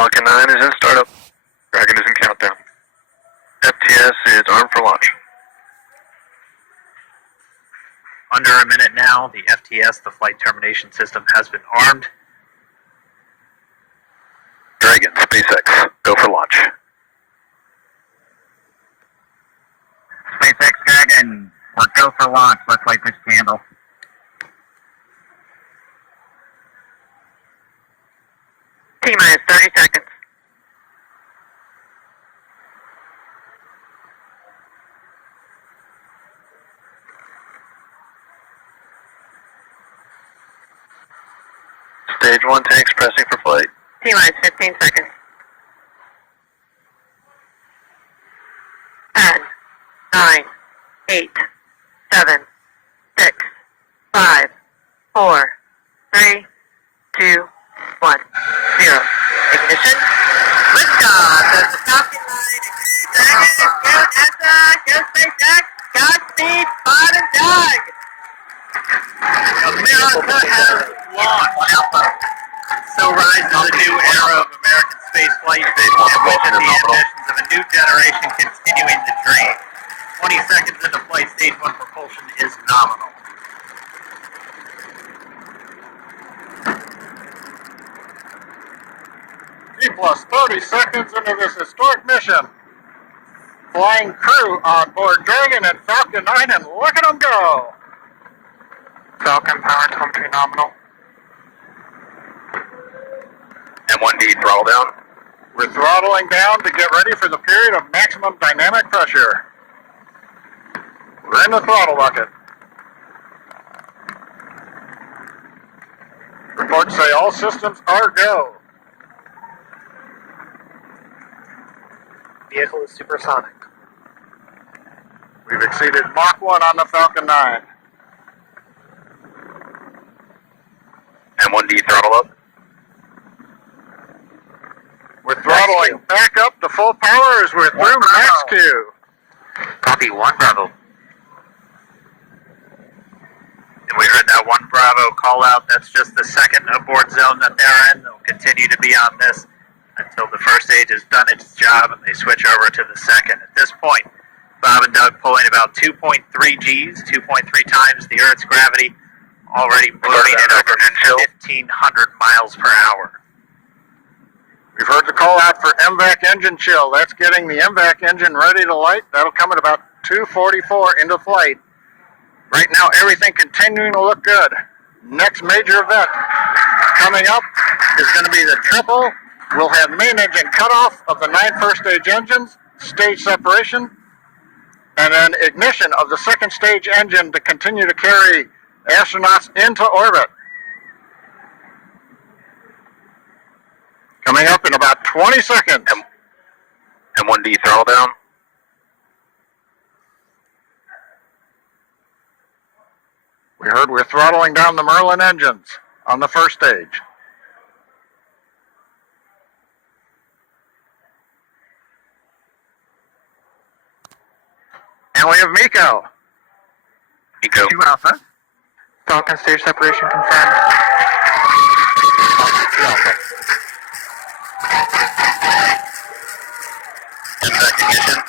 Falcon 9 is in startup. Dragon is in countdown. FTS is armed for launch. Under a minute now, the FTS, the flight termination system, has been armed. Dragon, SpaceX, go for launch. SpaceX Dragon, we're go for launch. Let's light this candle. T-minus 30 seconds. Stage 1 tanks pressing for flight. T-minus 15 seconds. 10, 9, 8, 7, 6, 5, 4, 3, 2, 1, 0. Ignition. Liftoff of the Falcon 9. Go NASA, go SpaceX, Godspeed, Bob and Doug. America has launched. So rises a new era of American space flight, and with it the ambitions of a new generation continuing the dream. 20 seconds into flight, stage 1 propulsion is nominal. Plus 30 seconds into this historic mission. Flying crew on board Dragon and Falcon 9, and look at them go. Falcon power telemetry nominal. M1D throttle down. We're throttling down to get ready for the period of maximum dynamic pressure. We're in the throttle bucket. Reports say all systems are go. Vehicle is supersonic. We've exceeded Mach 1 on the Falcon 9. M1D throttle up. We're throttling back up to full power as we're through max Q. Copy 1 Bravo. And we heard that 1 Bravo call out. That's just the second abort zone that they're in. They'll continue to be on this until the first stage has done its job and they switch over to the second. At this point, Bob and Doug pulling about 2.3 Gs, 2.3 times the Earth's gravity, already moving at over 1,500 miles per hour. We've heard the call out for MVAC engine chill. That's getting the MVAC engine ready to light. That'll come at about 2:44 into flight. Right now, everything continuing to look good. Next major event coming up is going to be the triple. We'll have main engine cutoff of the 9 first stage engines, stage separation, and then ignition of the second stage engine to continue to carry astronauts into orbit. Coming up in about 20 seconds. M1D throttle down. We heard we're throttling down the Merlin engines on the first stage. And we have Miko. Miko. 2 Alpha. Falcon stage separation confirmed. 2 Alpha. MVAC ignition.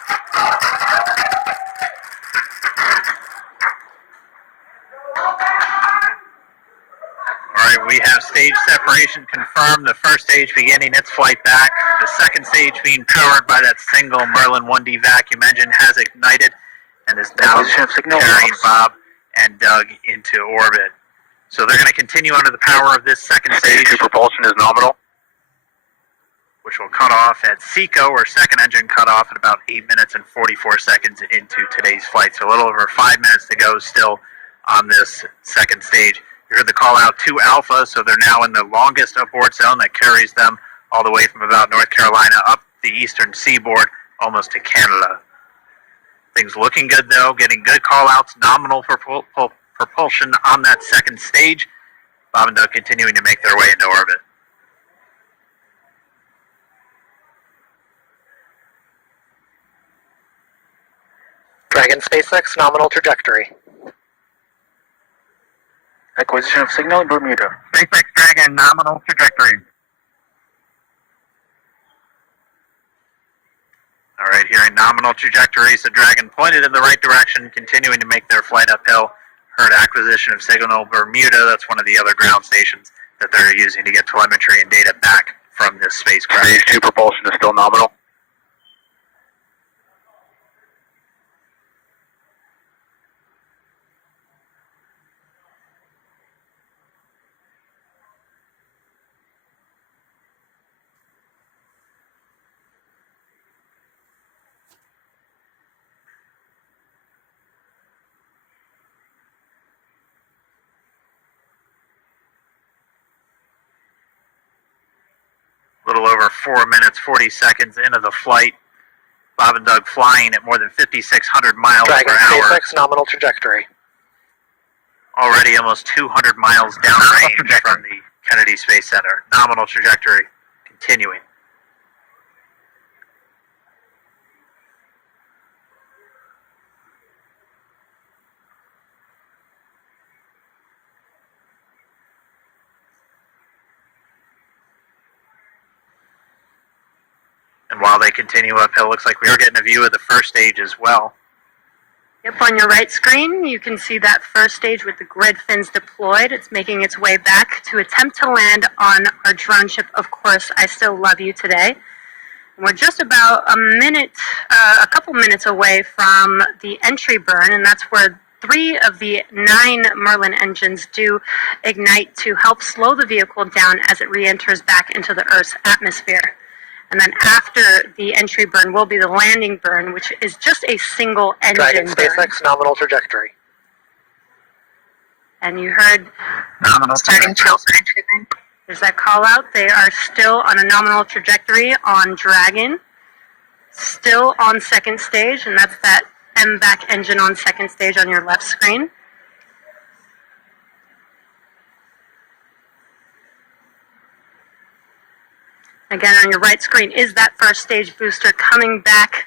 Alright, we have stage separation confirmed. The first stage beginning its flight back. The second stage being powered by that single Merlin 1D vacuum engine has ignited and is now carrying Bob and Doug into orbit. So they're going to continue under the power of this second Stage stage, 2 propulsion is nominal. which will cut off at SECO, or second engine cut off at about 8 minutes and 44 seconds into today's flight. So a little over 5 minutes to go still on this second stage. You heard the call out 2 Alpha, so they're now in the longest abort zone that carries them all the way from about North Carolina up the eastern seaboard, almost to Canada. Things looking good though, getting good call outs, nominal propulsion on that second stage. Bob and Doug continuing to make their way into orbit. Dragon SpaceX nominal trajectory. Acquisition of signal in Bermuda. SpaceX Dragon nominal trajectory. All right, here in nominal trajectory, so Dragon pointed in the right direction, continuing to make their flight uphill. Heard acquisition of Signal Bermuda. That's one of the other ground stations that they're using to get telemetry and data back from this spacecraft. Stage 2 propulsion is still nominal. A little over 4 minutes, 40 seconds into the flight. Bob and Doug flying at more than 5,600 miles Dragon per hour. SpaceX nominal trajectory. Already almost 200 miles downrange from the Kennedy Space Center. Nominal trajectory continuing. And while they continue uphill, looks like we are getting a view of the first stage as well. Yep, on your right screen, you can see that first stage with the grid fins deployed. It's making its way back to attempt to land on our drone ship, Of Course, I Still Love You today. And we're just about a couple minutes away from the entry burn, and that's where 3 of the 9 Merlin engines do ignite to help slow the vehicle down as it re-enters back into the Earth's atmosphere. And then after the entry burn will be the landing burn, which is just a single engine Dragon burn. SpaceX nominal trajectory. And you heard Nominal starting trajectory. chill for entry burn. There's that call out. They are still on a nominal trajectory on Dragon. Still on second stage, and that's that MVAC engine on second stage on your left screen. Again, on your right screen is that first stage booster coming back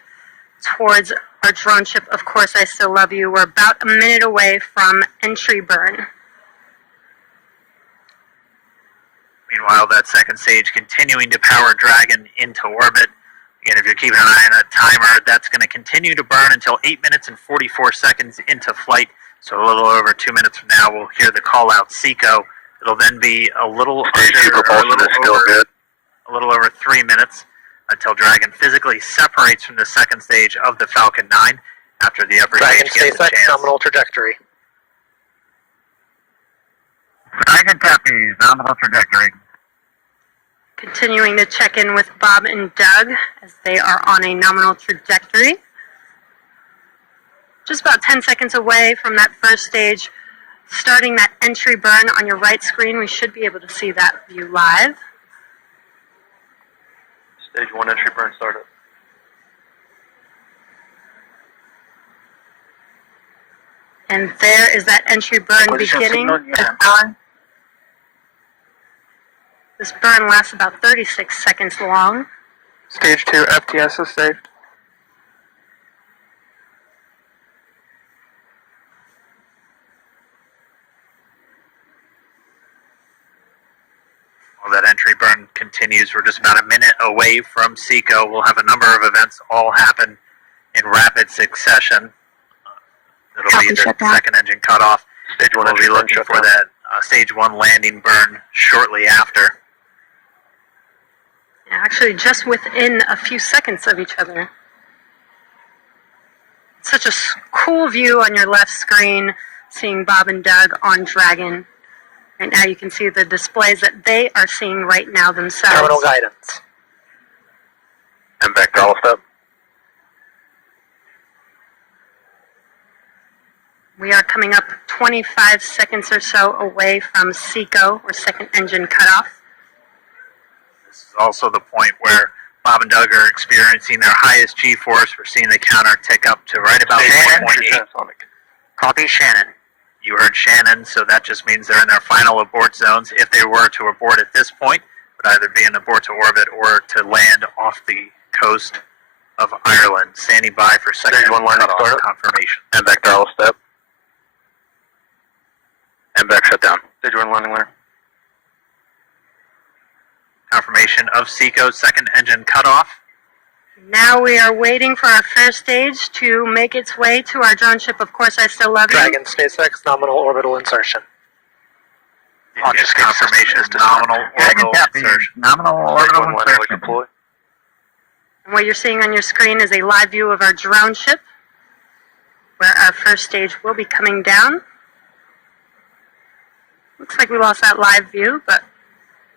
towards our drone ship, Of Course I Still Love You. We're about a minute away from entry burn. Meanwhile, that second stage continuing to power Dragon into orbit. Again, if you're keeping an eye on that timer, that's going to continue to burn until 8 minutes and 44 seconds into flight. So a little over 2 minutes from now, we'll hear the call out SECO. It'll then be a little Stage 2 propulsion is still good. a little over 3 minutes until Dragon physically separates from the second stage of the Falcon 9 after the upper Dragon stage gets a SpaceX chance. nominal trajectory. Dragon copies. Nominal trajectory. Continuing to check in with Bob and Doug as they are on a nominal trajectory. Just about 10 seconds away from that first stage, starting that entry burn on your right screen. We should be able to see that view live. Stage 1 entry burn started. And there is that entry burn beginning. This burn lasts about 36 seconds long. Stage 2 FTS is saved. While that entry burn continues, we're just about a minute away from SECO. We'll have a number of events all happen in rapid succession. It'll be the second engine cutoff. Stage 1 We'll entry be burn looking shut for down. that stage 1 landing burn shortly after. Actually, just within a few seconds of each other. Such a cool view on your left screen, seeing Bob and Doug on Dragon. And now you can see the displays that they are seeing right now themselves. Terminal guidance. And back throttle step. We are coming up 25 seconds or so away from SECO, or second engine cutoff. This is also the point where Bob and Doug are experiencing their highest G-force. We're seeing the counter tick up to right about 1.8. Copy Shannon. You heard Shannon, so that just means they're in their final abort zones. If they were to abort at this point, it would either be an abort to orbit or to land off the coast of Ireland. Standing by for second Stage 1 landing cutoff started. confirmation. And back throttle step. And back shut down. Stage 1 landing layer. Confirmation of SECO's second engine cutoff. Now we are waiting for our first stage to make its way to our drone ship. Of course, I still love you. Dragon, SpaceX, nominal orbital insertion. Launch confirmation is nominal Dragon orbital copy. insertion. Nominal orbital insertion. deploy. And what you're seeing on your screen is a live view of our drone ship, where our first stage will be coming down. Looks like we lost that live view, but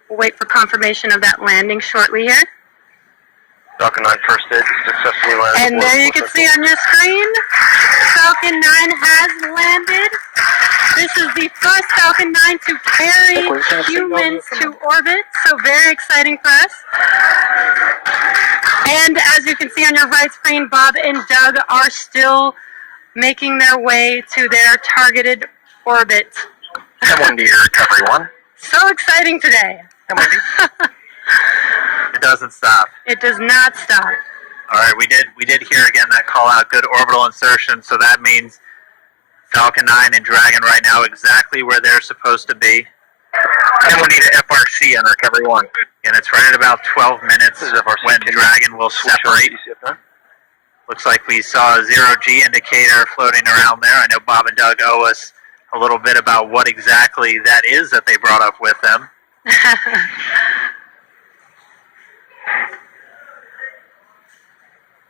we'll wait for confirmation of that landing shortly here. Falcon 9 first stage successfully landed. And there you can see on your screen, Falcon 9 has landed. This is the first Falcon 9 to carry humans to orbit, so very exciting for us. And as you can see on your right screen, Bob and Doug are still making their way to their targeted orbit. M1D recovery 1. So exciting today. It doesn't stop. It does not stop. All right, we did hear again that call out, good orbital insertion, so that means Falcon 9 and Dragon right now exactly where they're supposed to be. And we need an FRC on recovery 1. And it's right at about 12 minutes This is FRC. when Dragon will separate. Looks like we saw a 0G indicator floating around there. I know Bob and Doug owe us a little bit about what exactly that is that they brought up with them.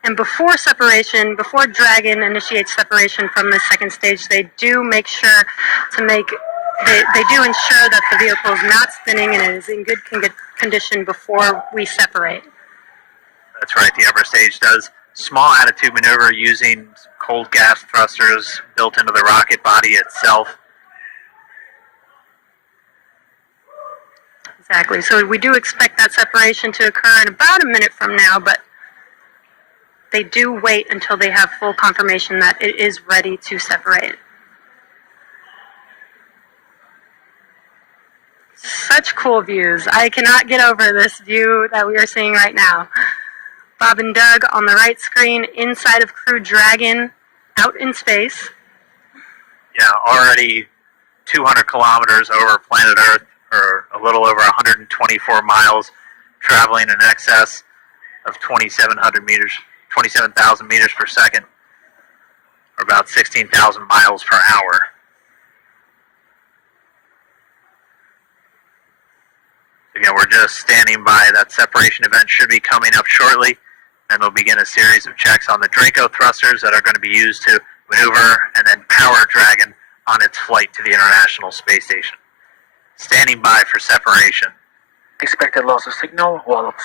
And before separation, before Dragon initiates separation from the second stage, they do make sure to they do ensure that the vehicle is not spinning and it is in good condition before we separate. That's right, the upper stage does small attitude maneuver using cold gas thrusters built into the rocket body itself. Exactly. So we do expect that separation to occur in about a minute from now, but they do wait until they have full confirmation that it is ready to separate. Such cool views. I cannot get over this view that we are seeing right now. Bob and Doug on the right screen, inside of Crew Dragon, out in space. Yeah, already 200 kilometers over planet Earth, or a little over 124 miles, traveling in excess of 2,700 meters. 27,000 meters per second, or about 16,000 miles per hour. Again, we're just standing by. That separation event should be coming up shortly, and they'll begin a series of checks on the Draco thrusters that are going to be used to maneuver and then power Dragon on its flight to the International Space Station. Standing by for separation. Expected loss of signal, wallops.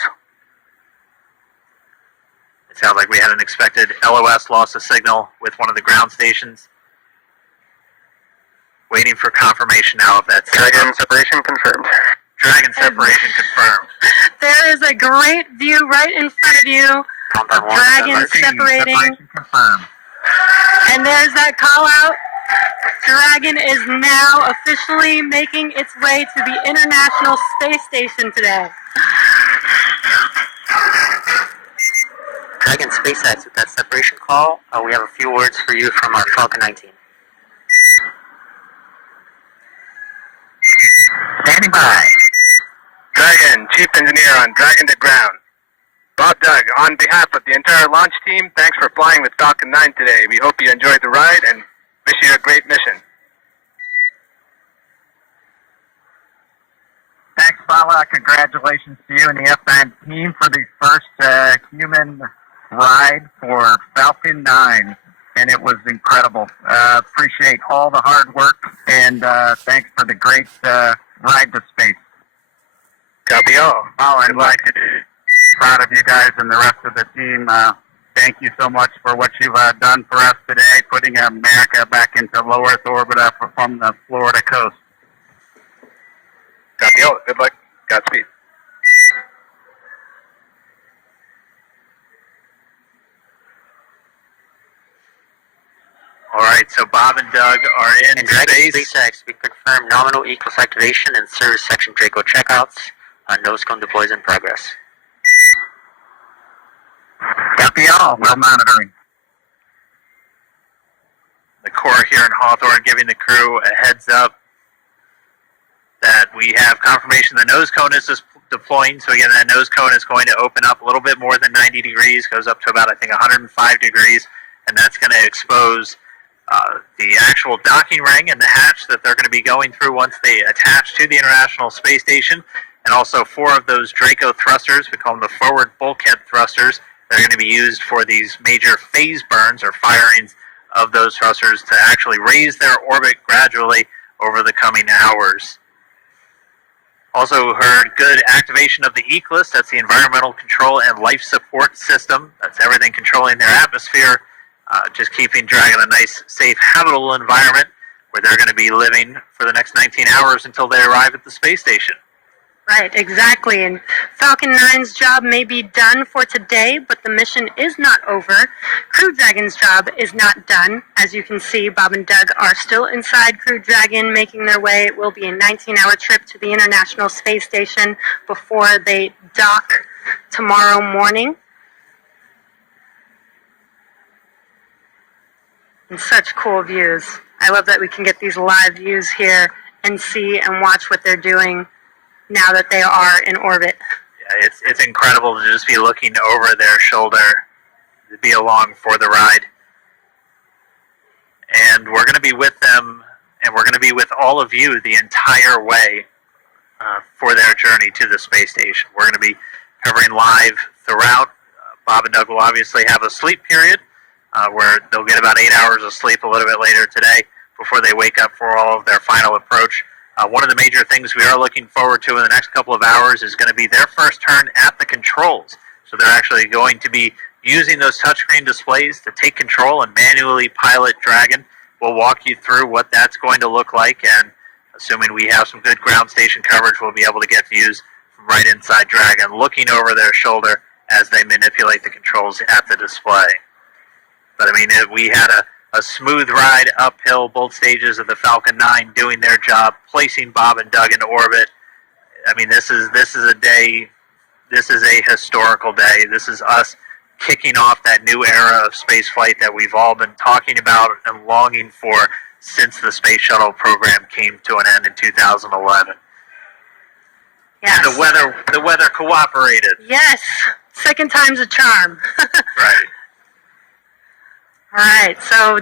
It sounds like we had an expected LOS loss of signal with one of the ground stations. Waiting for confirmation now of that. Dragon separation confirmed. Dragon separation confirmed. There is a great view right in front of you of Dragon separating. Separation confirmed. And there's that call out. Dragon is now officially making its way to the International Space Station today. Dragon SpaceX with that separation call. We have a few words for you from our Falcon 9 team. Standing by. Dragon, Chief Engineer on Dragon to ground. Bob Doug, on behalf of the entire launch team, thanks for flying with Falcon 9 today. We hope you enjoyed the ride and wish you a great mission. Thanks, Bala. Congratulations to you and the F9 team for the first human ride for Falcon 9. And it was incredible. Appreciate all the hard work, and thanks for the great ride to space. Copy all. Oh, and like, proud of you guys and the rest of the team. Thank you so much for what you've done for us today, putting America back into low Earth orbit from the Florida coast. Copy all. Good luck. Godspeed. All right, so Bob and Doug are in In Dragon space. SpaceX, we confirm nominal Eclipse activation and service section Draco checkouts. Nose cone deploys in progress. Copy all. We're monitoring. The Corps here in Hawthorne giving the crew a heads up that we have confirmation the nose cone is deploying. So again, that nose cone is going to open up a little bit more than 90 degrees, goes up to about, I think, 105 degrees, and that's going to expose the actual docking ring and the hatch that they're going to be going through once they attach to the International Space Station, and also 4 of those Draco thrusters, we call them the forward bulkhead thrusters. They're going to be used for these major phase burns or firings of those thrusters to actually raise their orbit gradually over the coming hours. Also heard good activation of the ECLSS, that's the Environmental Control and Life Support System. That's everything controlling their atmosphere, just keeping Dragon a nice, safe, habitable environment where they're going to be living for the next 19 hours until they arrive at the space station. Right, exactly. And Falcon 9's job may be done for today, but the mission is not over. Crew Dragon's job is not done. As you can see, Bob and Doug are still inside Crew Dragon, making their way. It will be a 19-hour trip to the International Space Station before they dock tomorrow morning. And such cool views. I love that we can get these live views here and see and watch what they're doing now that they are in orbit. Yeah, it's incredible to just be looking over their shoulder, to be along for the ride. And we're going to be with them, and we're going to be with all of you the entire way for their journey to the space station. We're going to be covering live throughout. Bob and Doug will obviously have a sleep period where they'll get about 8 hours of sleep a little bit later today before they wake up for all of their final approach. One of the major things we are looking forward to in the next couple of hours is going to be their first turn at the controls. So they're actually going to be using those touchscreen displays to take control and manually pilot Dragon. We'll walk you through what that's going to look like, and assuming we have some good ground station coverage, we'll be able to get views from right inside Dragon, looking over their shoulder as they manipulate the controls at the display. But I mean, we had a smooth ride uphill, both stages of the Falcon 9 doing their job, placing Bob and Doug in orbit. I mean, this is a day, this is a historical day. This is us kicking off that new era of space flight that we've all been talking about and longing for since the space shuttle program came to an end in 2011. Yes. And the weather cooperated. Yes. Second time's a charm. Right. All right. So